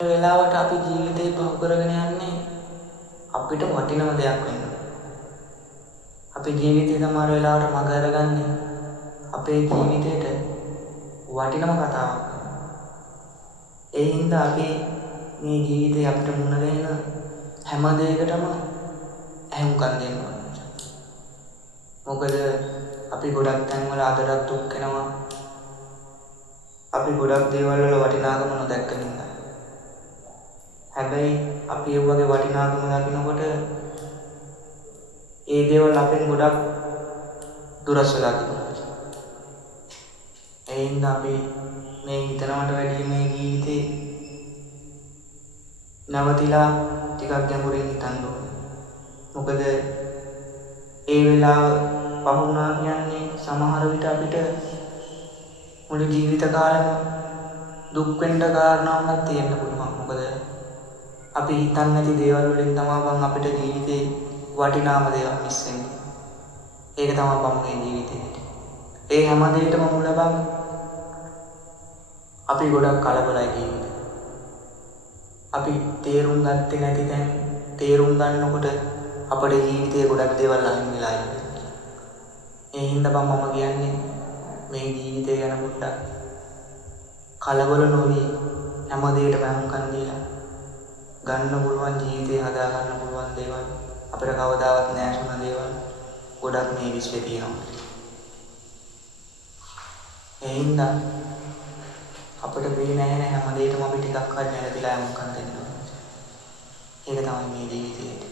වෙලාවට අපි ජීවිතේ පහු කරගෙන යන්නේ අපිට වටිනම දෙයක් වෙන්න. අපේ ජීවිතේ සමහර වෙලාවට මග අරගන්නේ අපේ ජීවිතේට වටිනම කතාවක්. ඒ හින්දා අපි මේ ජීවිතේ අපිට මුණ දෙන හැම දෙයකටම අහුම්කම් දෙන්න ඕනේ. මොකද අපි ගොඩක් තැන්වල අදටත් දුක් වෙනවා. අපි ගොඩක් දේවල් වල වටිනාකම නොදැක්ක නිසා. හැබැයි අපි ඒ වගේ වටිනාකම දකිනකොට ඒ දේවල් අපෙන් ගොඩක් දුරස් වෙලා තිබුණා. ඒ හින්දා අපි මේ හිතනවට වැඩිය මේ ජීවිතේ නවතිලා ටිකක් ගැඹුරින් හිතන්න ඕනේ. මොකද ඒ වෙලාව පහු වුණා කියන්නේ සමහර විට අපිට මුළු ජීවිත කාලෙම දුක් වෙන්න කාරණාවක් තියෙන්න පුළුවන්. මොකද අපි හිතන්නේ නැති දේවල් වලින් තමයි අපිට ජීවිතේ වටිනාම දේවල් මිස් වෙන්නේ. ඒක තමයි බම්ගේ ජීවිතේ. ඒ හැම දෙයකම මුල බං අපි ගොඩක් කලබලයි ජීවිතේ. අපි තේරුම් ගත්තේ නැති දැන් තේරුම් ගන්නකොට අපේ ජීවිතේ ගොඩක් දේවල් අහිමි වෙලා ඉන්නේ. ඒ හින්දා බං මම කියන්නේ මේ ජීවිතය ගැන පොඩ්ඩක් කලබල නොවි හැම දෙයකටම අහුම්කම් දීලා ගන්න පුළුවන් ජීවිතේ හදා ගන්න පුළුවන් දේවල් අපිට කවදාවත් නැසුණ දේවල් ගොඩක් මේ විශ්වයේ තියෙනවා. ඒ හින්දා අපිට මේ නැහැ හැම දෙයකම අපි ටිකක් හරි නැරතිලා අහුම්කම් දෙන්න ඕනේ. ඒක තමයි මේ ජීවිතේ.